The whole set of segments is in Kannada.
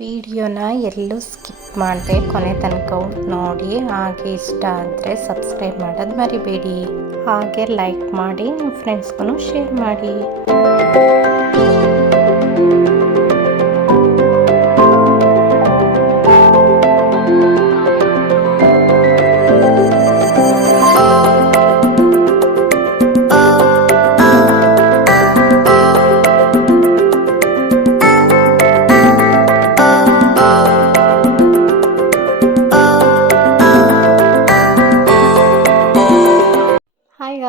ವಿಡಿಯೋನ ಎಲ್ಲೂ ಸ್ಕಿಪ್ ಮಾಡದೆ ಕೊನೆ ತನಕ ನೋಡಿ. ಹಾಗೆ ಇಷ್ಟ ಆದರೆ ಸಬ್ಸ್ಕ್ರೈಬ್ ಮಾಡೋದು ಮರಿಬೇಡಿ. ಹಾಗೆ ಲೈಕ್ ಮಾಡಿ, ನಿಮ್ಮ ಫ್ರೆಂಡ್ಸ್ಗೂ ಶೇರ್ ಮಾಡಿ.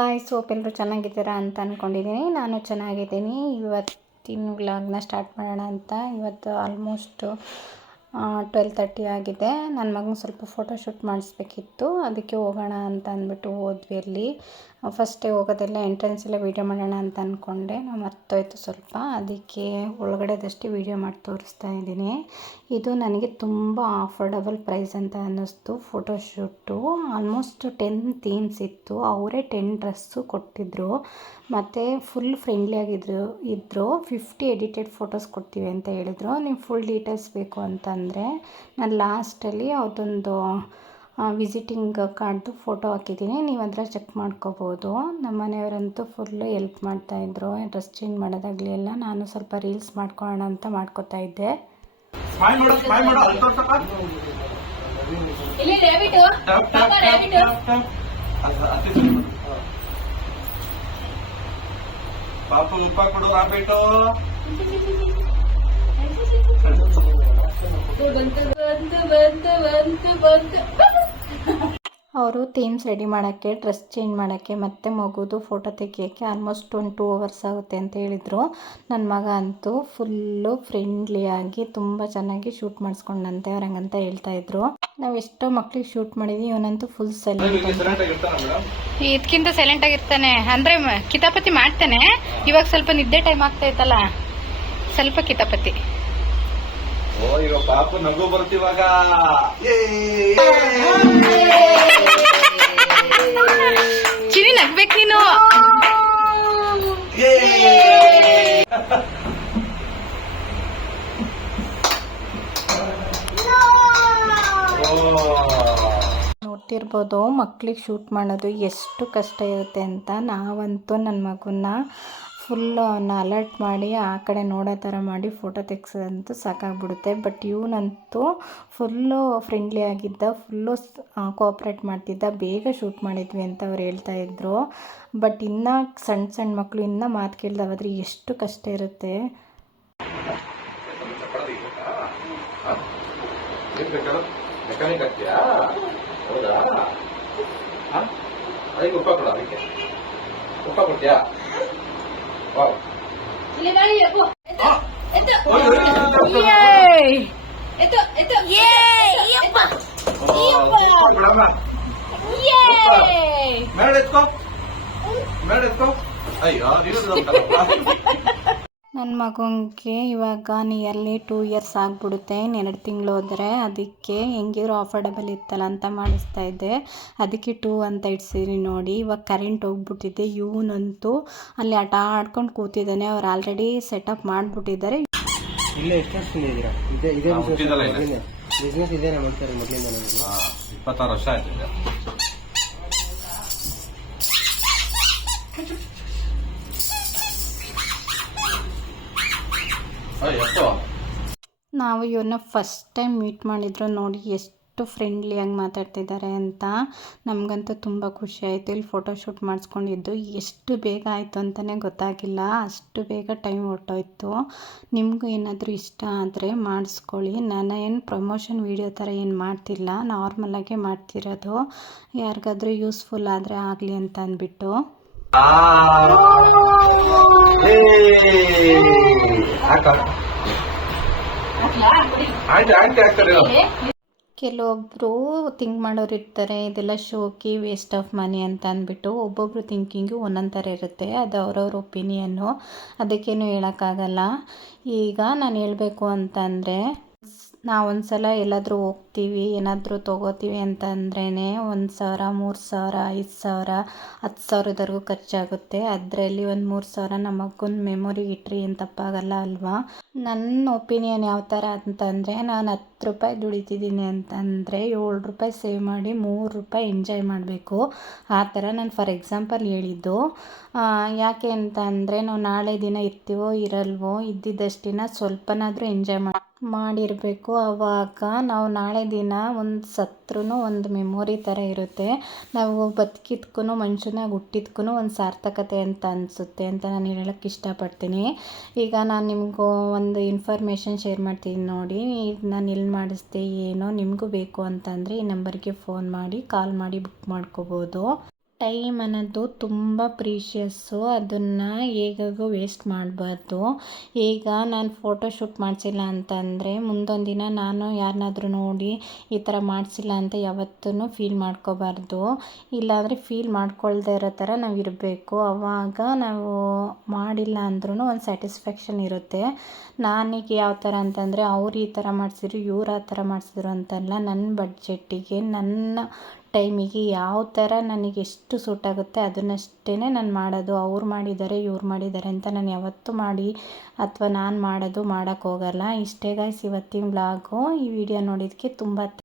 ಹಾಯ್ ಸೋಪ್ ಎಲ್ಲರೂ ಚೆನ್ನಾಗಿದ್ದೀರಾ ಅಂತ ಅಂದ್ಕೊಂಡಿದ್ದೀನಿ ನಾನು ಚೆನ್ನಾಗಿದ್ದೀನಿ. ಇವತ್ತಿನ ವ್ಲಾಗ್ನ ಸ್ಟಾರ್ಟ್ ಮಾಡೋಣ ಅಂತ. ಇವತ್ತು ಆಲ್ಮೋಸ್ಟು ಟ್ವೆಲ್ ತರ್ಟಿ ಆಗಿದೆ. ನನ್ನ ಮಗನ ಸ್ವಲ್ಪ ಫೋಟೋಶೂಟ್ ಮಾಡಿಸ್ಬೇಕಿತ್ತು. ಅದಕ್ಕೆ ಹೋಗೋಣ ಅಂತ ಅಂದ್ಬಿಟ್ಟು ಹೋದ್ವಿ ಅಲ್ಲಿ. ಫಸ್ಟೇ ಹೋಗೋದೆಲ್ಲ ಎಂಟ್ರೆನ್ಸಲ್ಲೇ ವೀಡಿಯೋ ಮಾಡೋಣ ಅಂತ ಅಂದ್ಕೊಂಡೆ ನಾವು ಮರ್ತೋಯ್ತು ಸ್ವಲ್ಪ. ಅದಕ್ಕೆ ಒಳಗಡೆದಷ್ಟೇ ವೀಡಿಯೋ ಮಾಡಿ ತೋರಿಸ್ತಾ ಇದ್ದೀನಿ. ಇದು ನನಗೆ ತುಂಬ ಅಫೋರ್ಡಬಲ್ ಪ್ರೈಸ್ ಅಂತ ಅನ್ನಿಸ್ತು ಫೋಟೋಶೂಟು ಆಲ್ಮೋಸ್ಟ್ ಟೆನ್ ಥೀಮ್ಸ್ ಇತ್ತು. ಅವರೇ ಟೆನ್ ಡ್ರೆಸ್ಸು ಕೊಟ್ಟಿದ್ದರು ಮತ್ತು ಫುಲ್ ಫ್ರೆಂಡ್ಲಿ ಆಗಿದ್ರು ಇದ್ದರು ಫಿಫ್ಟಿ ಎಡಿಟೆಡ್ ಫೋಟೋಸ್ ಕೊಡ್ತೀವಿ ಅಂತ ಹೇಳಿದರು. ನೀವು ಫುಲ್ ಡೀಟೇಲ್ಸ್ ಬೇಕು ಅಂತಂದರೆ, ನಾನು ಲಾಸ್ಟಲ್ಲಿ ಅವ್ರದ್ದೊಂದು ವಿಸಿಟಿಂಗ್ ಕಾರ್ಡ್ದು ಫೋಟೋ ಹಾಕಿದ್ದೀನಿ. ನೀವು ಅದರ ಚೆಕ್ ಮಾಡ್ಕೋಬೋದು. ನಮ್ಮ ಮನೆಯವರಂತೂ ಫುಲ್ಲು ಎಲ್ಪ್ ಮಾಡ್ತಾಯಿದ್ರು ಡ್ರೆಸ್ ಚೇಂಜ್ ಮಾಡೋದಾಗಲಿ ಎಲ್ಲ ನಾನು ಸ್ವಲ್ಪ ರೀಲ್ಸ್ ಮಾಡ್ಕೊಳ್ಳೋಣ ಅಂತ ಮಾಡ್ಕೋತಾ ಇದ್ದೆ. ಪಾಪ ಉಪ್ಪ ಕೊಡು ರಾಬೇಟು ಬಂತು ಬಂತು ಬಂತು ಬಂತು ಬಂತು. ಅವರು ಥೀಮ್ಸ್ ರೆಡಿ ಮಾಡೋಕ್ಕೆ ಡ್ರೆಸ್ ಚೇಂಜ್ ಮಾಡೋಕ್ಕೆ ಮತ್ತು ಮಗುದು ಫೋಟೋ ತೆಗಿಯೋಕ್ಕೆ ಆಲ್ಮೋಸ್ಟ್ ಒಂದು ಟೂ ಅವರ್ಸ್ ಆಗುತ್ತೆ ಅಂತ ಹೇಳಿದರು. ನನ್ನ ಮಗ ಅಂತೂ ಫುಲ್ಲು ಫ್ರೆಂಡ್ಲಿಯಾಗಿ ತುಂಬ ಚೆನ್ನಾಗಿ ಶೂಟ್ ಮಾಡಿಸ್ಕೊಂಡಂತೆ ಹೇಳ್ತಾ ಇದ್ರು. ನಾವು ಎಷ್ಟೋ ಮಕ್ಳಿಗೆ ಶೂಟ್ ಮಾಡಿದ್ವಿ ಇವನಂತೂ ಫುಲ್ ಸೈಲೆಂಟ್ ಇದಕ್ಕಿಂತ ಸೈಲೆಂಟ್ ಆಗಿರ್ತಾನೆ ಅಂದರೆ ಕಿತಾಪತಿ ಮಾಡ್ತಾನೆ. ಇವಾಗ ಸ್ವಲ್ಪ ನಿದ್ದೆ ಟೈಮ್ ಆಗ್ತಾ ಇತ್ತಲ್ಲ. ಸ್ವಲ್ಪ ಕಿತಾಪತಿ. ಓ ಇವಾಗ ಪಾಪ ನಗು ಬರ್ತಿವಾಗ. ಚಿನಿ ನಗ್ಬೇಕು ನೀನು. ನೋಡ್ತಿರ್ಬೋದು ಮಕ್ಳಿಗೆ ಶೂಟ್ ಮಾಡೋದು ಎಷ್ಟು ಕಷ್ಟ ಇರುತ್ತೆ ಅಂತ ನಾವಂತೂ ನನ್ನ ಮಗುನ ಫುಲ್ಲು ಅವನ್ನ ಅಲರ್ಟ್ ಮಾಡಿ, ಆ ಕಡೆ ನೋಡೋ ಥರ ಮಾಡಿ ಫೋಟೋ ತೆಗ್ಸೋದಂತೂ ಸಾಕಾಗ್ಬಿಡುತ್ತೆ. ಬಟ್ ಇವನಂತೂ ಫುಲ್ಲು ಫ್ರೆಂಡ್ಲಿ ಆಗಿದ್ದ, ಫುಲ್ಲು ಕೋಆಪ್ರೇಟ್ ಮಾಡ್ತಿದ್ದ, ಬೇಗ ಶೂಟ್ ಮಾಡಿದ್ವಿ ಅಂತ ಅವ್ರು ಹೇಳ್ತಾ ಇದ್ರು. ಬಟ್ ಇನ್ನು ಸಣ್ಣ ಸಣ್ಣ ಮಕ್ಕಳು ಇನ್ನೂ ಮಾತು ಕೇಳ್ದವಾದ್ರೆ ಎಷ್ಟು ಕಷ್ಟ ಇರುತ್ತೆ. ಹೌದಾ? ಹ? ಅದಕ್ಕೆ ಉಪ್ಪ ಕೊಡು ಅದಕ್ಕೆ ಉಪ್ಪ ಕೊಡ್ತೀಯಾ ವಾವ್. ಇಲ್ಲಿ ಮಾಡಿ ಅಪ್ಪು ಆ, ಎತ್ತು ಓಯ್, ಓಯ್, ಓಯ್, ಓಯ್, ಎತ್ತು ಎತ್ತು ಯಪ್ಪ ಓ, ಉಪ್ಪ ಕೊಡಮ್ಮ. ಮೇಡ ನನ್ನ ಮಗನಿಗೆ ಇವಾಗ ನಿಯರ್ಲಿ ಟೂ ಇಯರ್ಸ್ ಆಗಿಬಿಡುತ್ತೆ ಎರಡು ತಿಂಗಳು ಹೋದರೆ ಅದಕ್ಕೆ ಹೆಂಗಿದ್ರು ಆಫರ್ಡಬಲ್ ಇತ್ತಲ್ಲ ಅಂತ ಮಾಡಿಸ್ತಾ ಇದ್ದೆ. ಅದಕ್ಕೆ ಟೂ ಅಂತ ಇಡ್ಸಿರಿ ನೋಡಿ. ಇವಾಗ ಕರೆಂಟ್ ಹೋಗ್ಬಿಟ್ಟಿದೆ ಇವನಂತೂ ಅಲ್ಲಿ ಆಟ ಆಡ್ಕೊಂಡು ಕೂತಿದ್ದಾನೆ. ಅವ್ರು ಆಲ್ರೆಡಿ ಸೆಟಪ್ ಮಾಡಿಬಿಟ್ಟಿದ್ದಾರೆ. ಇದೇ ಮಾಡ್ತಾರೆ ಮೊದಲಿಂದ ಇಪ್ಪತ್ತಾರು ವರ್ಷ ಆಯ್ತು ನಾವು ಇವ್ರನ್ನ ಫಸ್ಟ್ ಟೈಮ್ ಮೀಟ್ ಮಾಡಿದ್ರು ನೋಡಿ ಎಷ್ಟು ಫ್ರೆಂಡ್ಲಿಯಾಗಿ ಮಾತಾಡ್ತಿದ್ದಾರೆ ಅಂತ. ನಮಗಂತೂ ತುಂಬ ಖುಷಿ ಆಯಿತು. ಇಲ್ಲಿ ಫೋಟೋಶೂಟ್ ಮಾಡಿಸ್ಕೊಂಡಿದ್ದು ಎಷ್ಟು ಬೇಗ ಆಯಿತು ಅಂತಲೇ ಗೊತ್ತಾಗಿಲ್ಲ. ಅಷ್ಟು ಬೇಗ ಟೈಮ್ ಹೊರಟೋಯ್ತು. ನಿಮಗೂ ಏನಾದರೂ ಇಷ್ಟ ಆದರೆ ಮಾಡಿಸ್ಕೊಳ್ಳಿ. ನಾನು ಏನು ಪ್ರಮೋಷನ್ ವೀಡಿಯೋ ಥರ ಏನು ಮಾಡ್ತಿಲ್ಲ. ನಾರ್ಮಲಾಗೆ ಮಾಡ್ತಿರೋದು. ಯಾರಿಗಾದ್ರೂ ಯೂಸ್ಫುಲ್ ಆದರೆ ಆಗಲಿ ಅಂತ ಅಂದ್ಬಿಟ್ಟು. ಕೆಲವೊಬ್ಬರು ಥಿಂಕ್ ಮಾಡೋರು ಇರ್ತಾರೆ, ಇದೆಲ್ಲ ಶೋಕಿ ವೇಸ್ಟ್ ಆಫ್ ಮನಿ ಅಂತ ಅಂದ್ಬಿಟ್ಟು ಒಬ್ಬೊಬ್ರು ಥಿಂಕಿಂಗು ಒಂದೊಂದು ಥರ ಇರುತ್ತೆ, ಅದು ಅವ್ರವ್ರ ಒಪಿನಿಯನ್ನು ಅದಕ್ಕೇನು ಹೇಳೋಕ್ಕಾಗಲ್ಲ. ಈಗ ನಾನು ಹೇಳಬೇಕು ಅಂತಂದರೆ ನಾವೊಂದು ಸಲ ಎಲ್ಲಾದರೂ ಹೋಗ್ತೀವಿ, ಏನಾದರೂ ತೊಗೋತೀವಿ ಅಂತ ಅಂದ್ರೇ ಒಂದು ಸಾವಿರ, ಮೂರು ಸಾವಿರ, ಐದು ಸಾವಿರ, ಹತ್ತು ಸಾವಿರದವರೆಗೂ ಖರ್ಚಾಗುತ್ತೆ. ಅದರಲ್ಲಿ ಒಂದು ಮೂರು ಸಾವಿರ ನಮ್ಮ ಮೆಮೊರಿ ಮೆಮೊರಿಗೆ ಏನು ತಪ್ಪಾಗಲ್ಲ ಅಲ್ವಾ? ನನ್ನ ಒಪಿನಿಯನ್ ಯಾವ ಥರ ಅಂತಂದರೆ ನಾನು ಹತ್ತು ರೂಪಾಯಿ ದುಡಿತಿದ್ದೀನಿ ಅಂತಂದರೆ ಏಳು ರೂಪಾಯಿ ಸೇವ್ ಮಾಡಿ ಮೂರು ರೂಪಾಯಿ ಎಂಜಾಯ್ ಮಾಡಬೇಕು. ಆ ಥರ ನಾನು ಫಾರ್ ಎಕ್ಸಾಂಪಲ್ ಹೇಳಿದ್ದು. ಯಾಕೆ ಅಂತ ನಾವು ನಾಳೆ ದಿನ ಇರ್ತೀವೋ, ಇರಲ್ವೋ ಇದ್ದಿದ್ದಷ್ಟಿನ ಸ್ವಲ್ಪನಾದರೂ ಎಂಜಾಯ್ ಮಾಡಿ ಮಾಡಿರಬೇಕು. ಆವಾಗ ನಾವು ನಾಳೆ ದಿನ ಒಂದು ಸತ್ರೂ ಒಂದು ಮೆಮೊರಿ ಥರ ಇರುತ್ತೆ. ನಾವು ಬದುಕಿದ್ಕೂ ಮನುಷ್ಯನಾಗ ಹುಟ್ಟಿದ್ಕೂ ಒಂದು ಸಾರ್ಥಕತೆ ಅಂತ ಅನಿಸುತ್ತೆ ಅಂತ ನಾನು ಹೇಳಕ್ಕೆ ಇಷ್ಟಪಡ್ತೀನಿ. ಈಗ ನಾನು ನಿಮಗೂ ಒಂದು ಇನ್ಫಾರ್ಮೇಷನ್ ಶೇರ್ ಮಾಡ್ತೀನಿ ನೋಡಿ. ನಾನು ಇಲ್ಲಿ ಮಾಡಿಸ್ದೆ, ಏನೋ ನಿಮಗೂ ಬೇಕು ಅಂತಂದರೆ ಈ ನಂಬರ್ಗೆ ಫೋನ್ ಮಾಡಿ ಕಾಲ್ ಮಾಡಿ ಬುಕ್ ಮಾಡ್ಕೋಬೋದು. ಟೈಮ್ ಅನ್ನೋದು ತುಂಬ ಪ್ರೀಷಿಯಸ್ಸು ಅದನ್ನು ಹೇಗಾಗೂ ವೇಸ್ಟ್ ಮಾಡಬಾರ್ದು. ಈಗ ನಾನು ಫೋಟೋ ಶೂಟ್ ಮಾಡಿಸಿಲ್ಲ ಅಂತಂದರೆ ಮುಂದೊಂದು ದಿನ ನಾನು ಯಾರನ್ನಾದ್ರೂ ನೋಡಿ ಈ ಥರ ಮಾಡಿಸಿಲ್ಲ ಅಂತ ಯಾವತ್ತೂ ಫೀಲ್ ಮಾಡ್ಕೋಬಾರ್ದು. ಇಲ್ಲಾಂದರೆ ಫೀಲ್ ಮಾಡ್ಕೊಳ್ದೆ ಇರೋ ಥರ ನಾವು ಇರಬೇಕು ಅವಾಗ ನಾವು ಮಾಡಿಲ್ಲ ಅಂದ್ರೂ ಒಂದು ಸ್ಯಾಟಿಸ್ಫ್ಯಾಕ್ಷನ್ ಇರುತ್ತೆ. ನಾನೀಗ ಯಾವ ಥರ ಅಂತಂದರೆ ಅವ್ರು ಈ ಥರ ಮಾಡಿಸಿದ್ರು, ಇವ್ರು ಆ ಥರ ಮಾಡಿಸಿದ್ರು ಅಂತಲ್ಲ ನನ್ನ ಬಡ್ಜೆಟ್ಟಿಗೆ ನನ್ನ ಟೈಮಿಗೆ ಯಾವ ಥರ ನನಗೆ ಎಷ್ಟು ಸೂಟ್ ಆಗುತ್ತೆ ಅದನ್ನಷ್ಟೇ ನಾನು ಮಾಡೋದು. ಅವ್ರು ಮಾಡಿದ್ದಾರೆ, ಇವ್ರು ಮಾಡಿದ್ದಾರೆ ಅಂತ ನಾನು ಯಾವತ್ತೂ ಮಾಡಿ ಅಥವಾ ನಾನು ಮಾಡೋದು ಮಾಡೋಕ್ಕೋಗಲ್ಲ ಇಷ್ಟೇ ಗಾಯ್ಸ್ ಇವತ್ತಿನ ಬ್ಲಾಗು ಈ ವಿಡಿಯೋ ನೋಡಿದ್ದಕ್ಕೆ ತುಂಬ